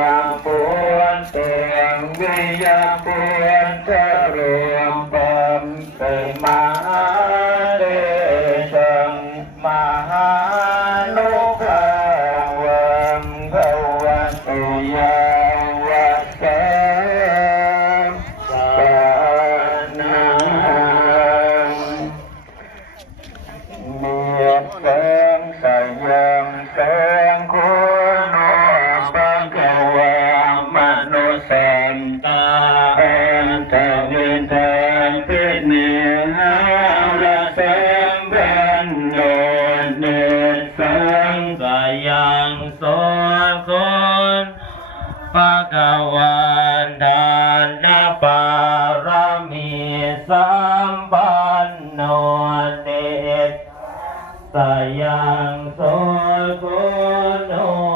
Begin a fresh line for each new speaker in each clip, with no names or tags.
ยาปุตตังวิยปุ no.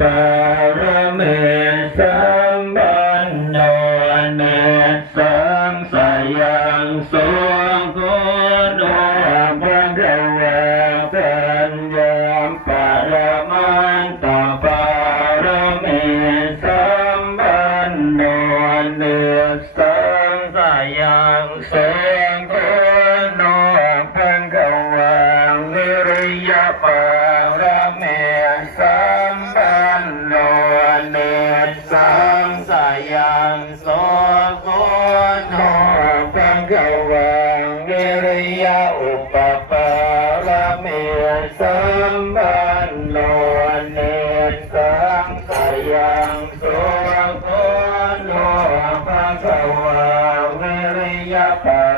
ปารเมสัมบันโนเนสังสยังสวงโคโนบังเวสัญยมปารมันตปารเมสัมบันโนเนสังสยังสวงโคโนบังเววิริยปา งกายังตัวโพโนภะคะววิริยะปะ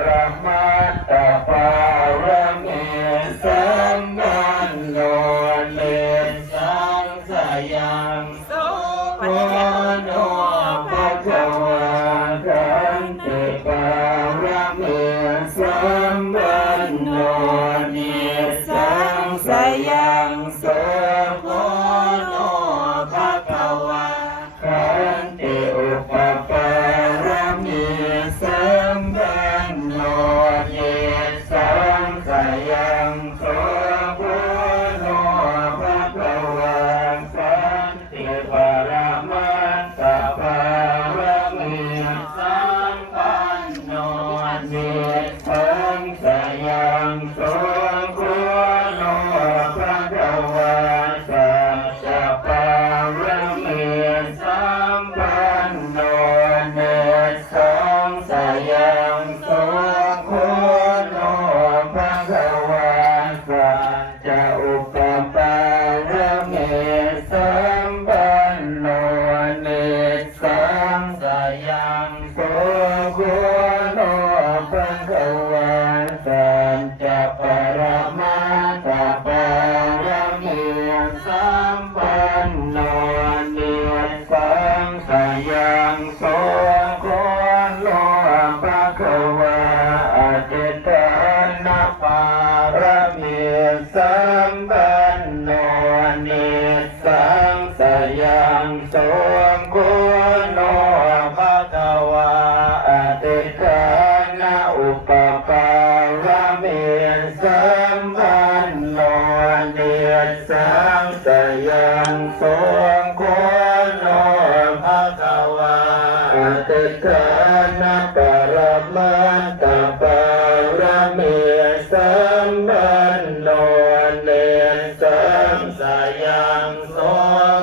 โส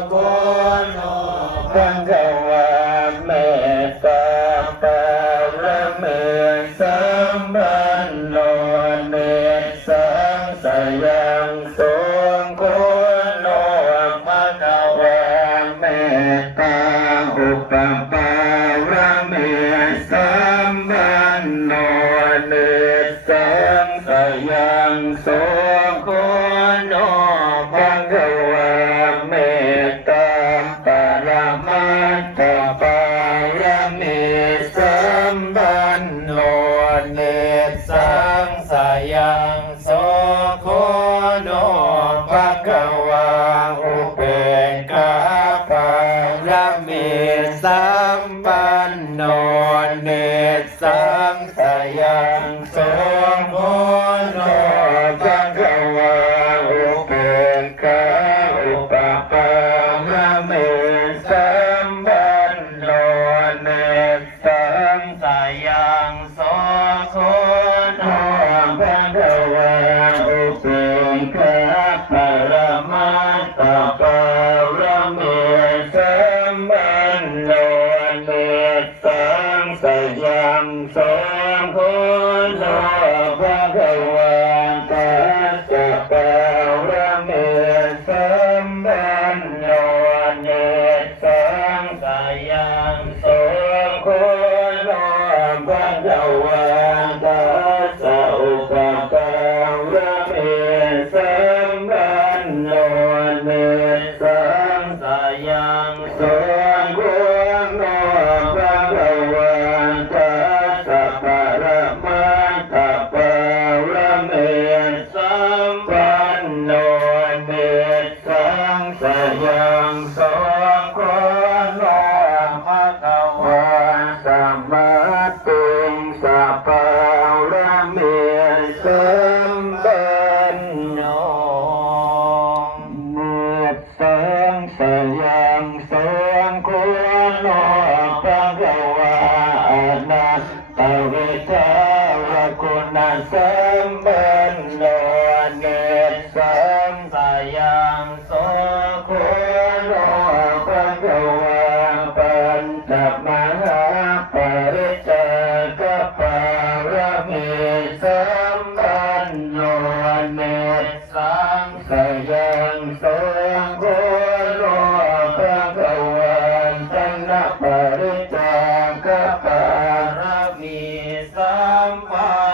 โกโนภะคะวะเมตตาประเมสัมปันโนเนสังสยังโสโกโนภะคะวะเมตตาอุปปาระ ส สัมปา